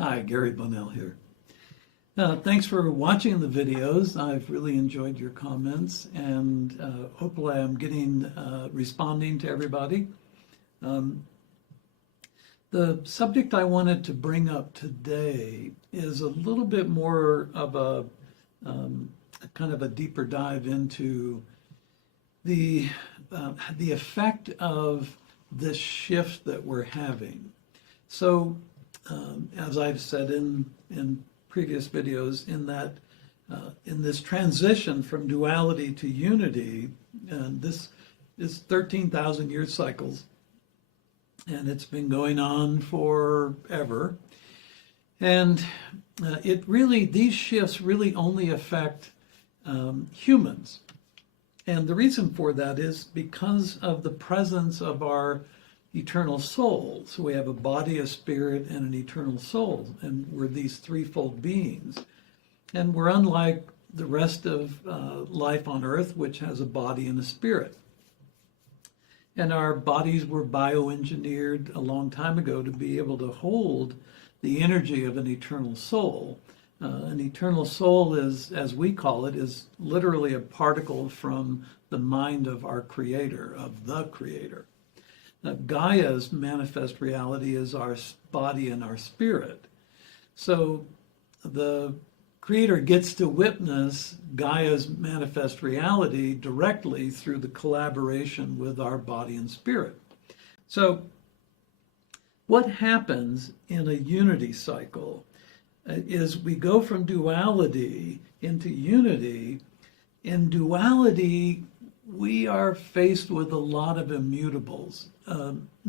Hi, Gary Bonnell here. Thanks for watching the videos. I've really enjoyed your comments, and hopefully I'm responding to everybody. The subject I wanted to bring up today is a little bit more of a kind of a deeper dive into the effect of this shift that we're having. So, as I've said in previous videos, in this transition from duality to unity, and this is 13,000-year cycles, and it's been going on forever. And these shifts really only affect humans. And the reason for that is because of the presence of our eternal soul. So we have a body, a spirit, and an eternal soul, and we're these threefold beings. And we're unlike the rest of life on earth, which has a body and a spirit. And our bodies were bioengineered a long time ago to be able to hold the energy of an eternal soul. An eternal soul is, as we call it, is literally a particle from the mind of our creator, of the creator. Gaia's manifest reality is our body and our spirit. So the creator gets to witness Gaia's manifest reality directly through the collaboration with our body and spirit. So what happens in a unity cycle is we go from duality into unity. In duality, we are faced with a lot of immutables,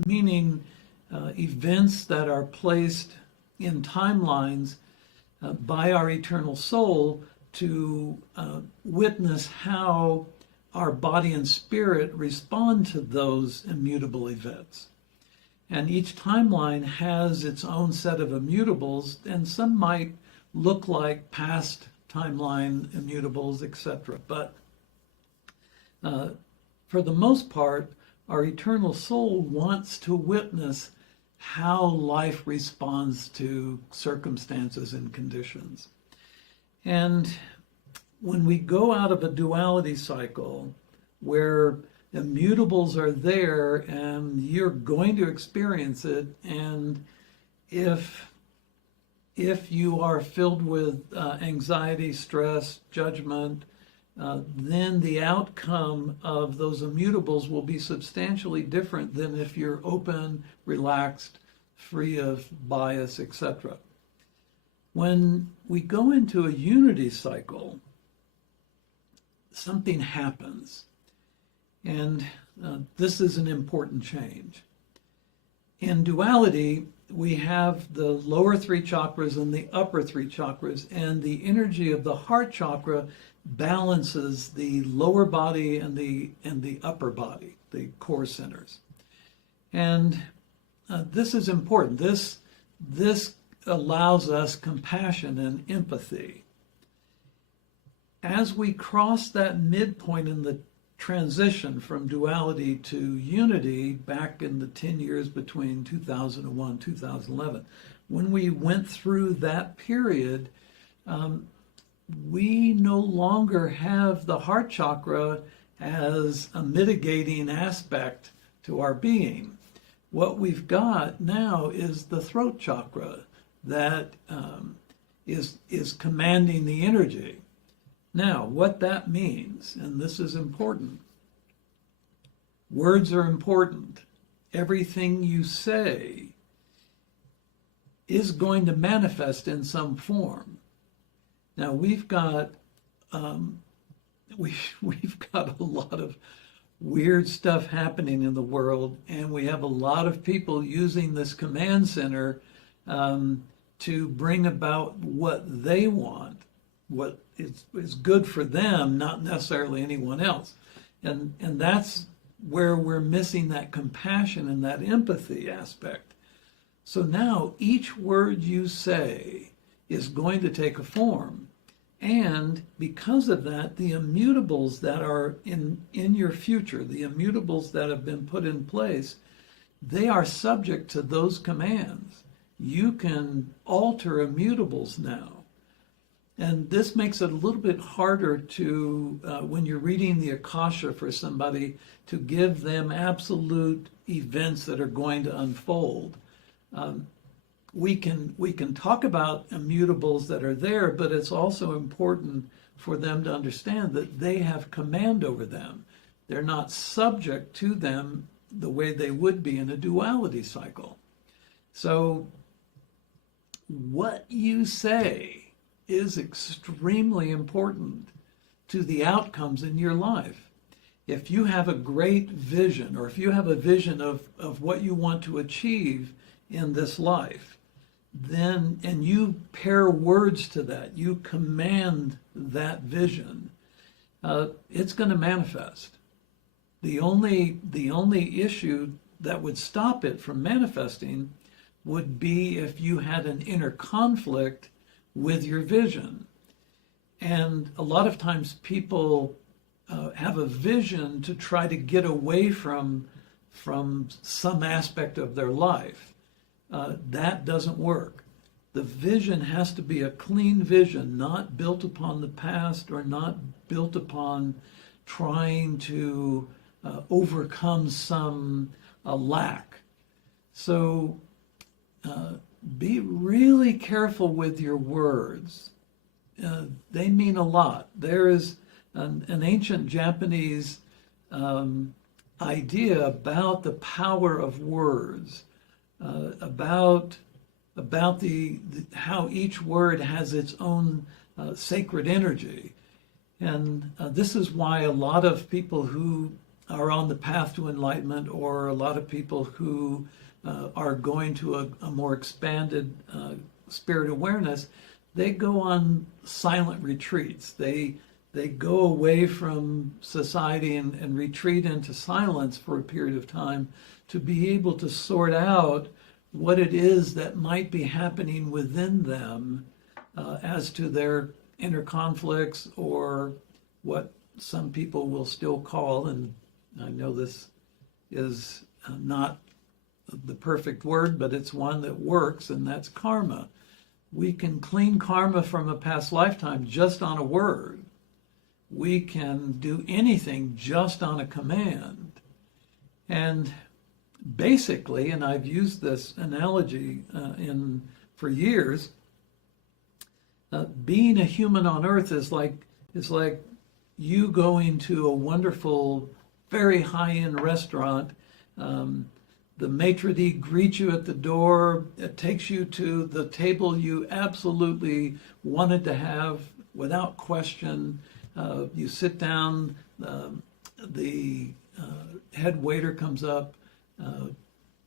meaning events that are placed in timelines by our eternal soul to witness how our body and spirit respond to those immutable events. And each timeline has its own set of immutables, and some might look like past timeline immutables, etc. But for the most part, our eternal soul wants to witness how life responds to circumstances and conditions. And when we go out of a duality cycle where immutables are there and you're going to experience it, and if you are filled with anxiety, stress, judgment, then the outcome of those immutables will be substantially different than if you're open, relaxed, free of bias, etc. When we go into a unity cycle, something happens. And this is an important change. In duality, we have the lower three chakras and the upper three chakras, and the energy of the heart chakra balances the lower body and the upper body, the core centers. And this is important. This allows us compassion and empathy. As we cross that midpoint in the transition from duality to unity back in the 10 years between 2001 and 2011, when we went through that period, we no longer have the heart chakra as a mitigating aspect to our being. What we've got now is the throat chakra that is commanding the energy. Now, what that means, and this is important, words are important. Everything you say is going to manifest in some form. Now, we've got we've got a lot of weird stuff happening in the world, and we have a lot of people using this command center to bring about what they want, what is good for them, not necessarily anyone else. And that's where we're missing that compassion and that empathy aspect. So now each word you say is going to take a form. And because of that, the immutables that are in your future, the immutables that have been put in place, they are subject to those commands. you can alter immutables now. And this makes it a little bit harder to, when you're reading the Akasha for somebody, to give them absolute events that are going to unfold. We can talk about immutables that are there, but it's also important for them to understand that they have command over them. They're not subject to them the way they would be in a duality cycle. So what you say is extremely important to the outcomes in your life. If you have a great vision, or if you have a vision of what you want to achieve in this life, then, and you pair words to that, you command that vision, it's going to manifest. The only issue that would stop it from manifesting would be if you had an inner conflict with your vision. And a lot of times people have a vision to try to get away from some aspect of their life. That doesn't work. The vision has to be a clean vision, not built upon the past or not built upon trying to overcome some lack. So be really careful with your words. They mean a lot. There is an ancient Japanese idea about the power of words, about how each word has its own sacred energy. And this is why a lot of people who are on the path to enlightenment, or a lot of people who are going to a more expanded spirit awareness, they go on silent retreats. They go away from society and retreat into silence for a period of time to be able to sort out what it is that might be happening within them as to their inner conflicts, or what some people will still call, and I know this is not the perfect word, but it's one that works, and that's karma. We can clean karma from a past lifetime just on a word. We can do anything just on a command. And basically, and I've used this analogy for years, being a human on earth is like you going to a wonderful, very high-end restaurant. The maitre d' greets you at the door. It takes you to the table you absolutely wanted to have without question. You sit down, the head waiter comes up,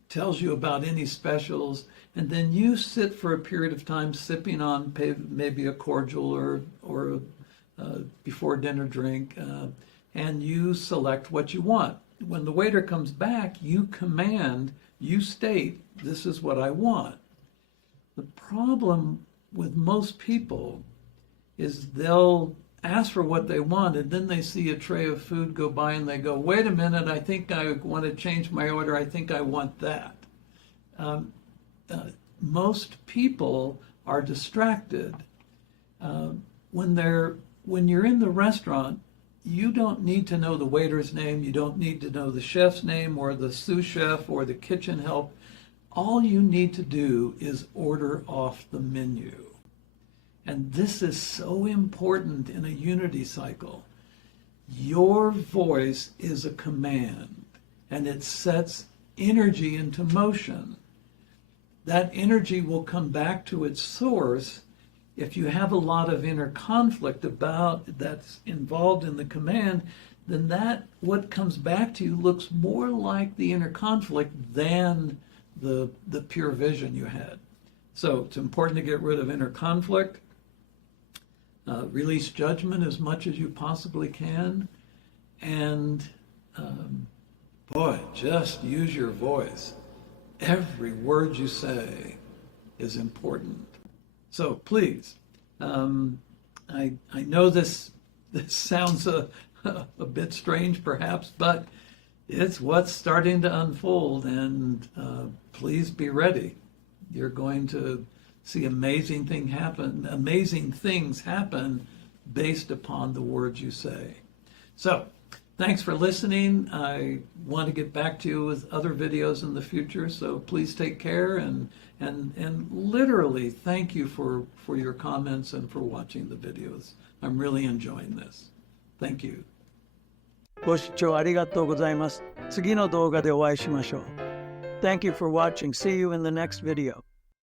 tells you about any specials, and then you sit for a period of time sipping on maybe a cordial or a before dinner drink, and you select what you want. When the waiter comes back, you command, you state, this is what I want. The problem with most people is they'll ask for what they want, and then they see a tray of food go by and they go, wait a minute, I think I want to change my order, I think I want that. Most people are distracted. When you're in the restaurant, you don't need to know the waiter's name, you don't need to know the chef's name or the sous chef or the kitchen help. All you need to do is order off the menu. And this is so important in a unity cycle. Your voice is a command, and it sets energy into motion. That energy will come back to its source. If you have a lot of inner conflict that's involved in the command, then what comes back to you looks more like the inner conflict than the pure vision you had. So it's important to get rid of inner conflict. Release judgment as much as you possibly can, and just use your voice. Every word you say is important. So please, I know this sounds a bit strange perhaps, but it's what's starting to unfold, and please be ready. You're going to see amazing things happen based upon the words you say. So, thanks for listening. I want to get back to you with other videos in the future, so please take care and literally thank you for your comments and for watching the videos. I'm really enjoying this. Thank you. ご視聴ありがとうございます。次の動画でお会いしましょう。Thank you for watching. See you in the next video.